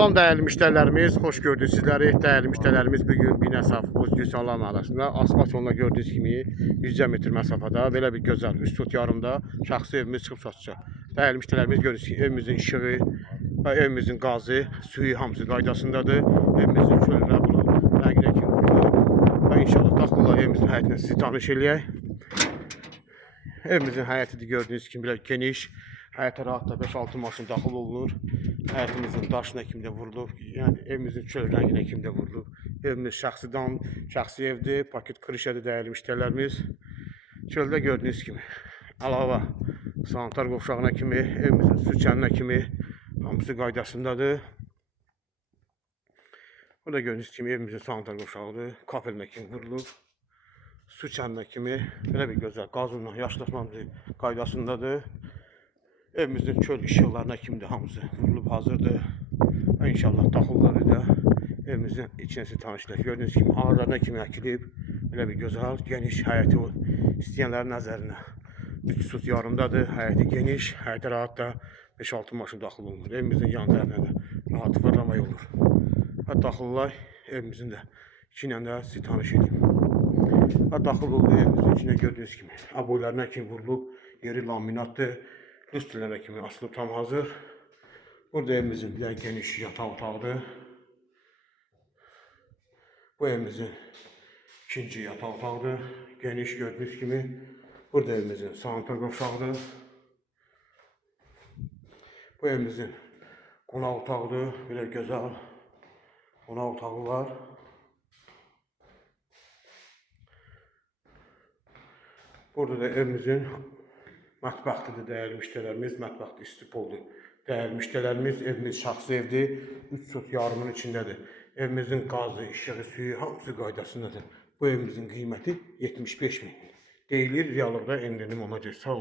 Salam dəyərli müştərilərimiz, xoş gördük sizləri. Dəyərli müştərilərimiz bugün Binəsaf Bozgül-Salam arasında asfalt yoluna gördüyünüz kimi 100 metr məsafədə belə bir gözəl 3 sot yarımda şəxsi evimiz çıxıb satacaq. Dəyərli müştərilərimiz görürsünüz ki, evimizin işığı və evimizin qazı, suyu hamısı qaydasındadır. Evimizin çölünə bunu rənginə kimi vurulub və inşallah daxılla evimizin həyətinə sizi tanış eləyək. Evimizin həyətidir gördüyünüz kimi belə geniş. Həyətə rahatla 5-6 maşın daxil olunur. Həyətimizin daşına kimi də vurulub. Yəni evimizin çöl rənginə kimi də vurulub. Evimiz şəxsi evdir, paket krişədir dəyərli müştərilərimiz. Çöldə gördüyünüz kimi əlavə sanitar qovşağına kimi, evimizin su kəninə kimi hamısı qaydasındadır. Burada gördüyünüz kimi evimizin sanitar qovşağıdır, kafelinə kimi vurulub. Su kəninə kimi belə bir gözəl qazonla yaşlaşmamızın qaydasındadır. Evimizin çöl işıqlarına kimi də hamısı vurulub hazırdır. Və inşallah daxılları da evimizin içinəsi tanışlar. Gördüyünüz kimi ağırlarına kimi əkilib. Belə bir gözəl, geniş həyəti istəyənlərin nəzərinə 3 sot yarımdadır. Həyəti geniş, həyətə rahat da 5-6 maşın daxil olunur. Evimizin yan tərəfinə də rahat fırlamaq olur. Və daxıllar evimizin də içinə də sizi tanış edeyim. Və daxil oldu evimizin içinə gördüyünüz kimi aboylarına kimi vurulub. Yeri laminatdır. Lüstrlərə kimi asılıb tam hazır. Burada evimizin bir geniş yataq otağıdır. Bu evimizin ikinci yataq otağıdır. Geniş gördüyünüz kimi. Burada evimizin sanitar qovşağıdır. Bu evimizin qonaq otağıdır. Belə gözəl qonaq otağı var. Burada da evimizin mətbəxtidir dəyərli müştərilərimiz, mətbəxti istipoldur. Dəyərli müştərilərimiz, evimiz şəxsi evdir, 3 sot yarımın içindədir. Evimizin qazı, işığı, suyu hamısı qaydasındadır. Bu evimizin qiyməti 75 min. Deyilir, reallıqda endirim ona görə. Sağ olun.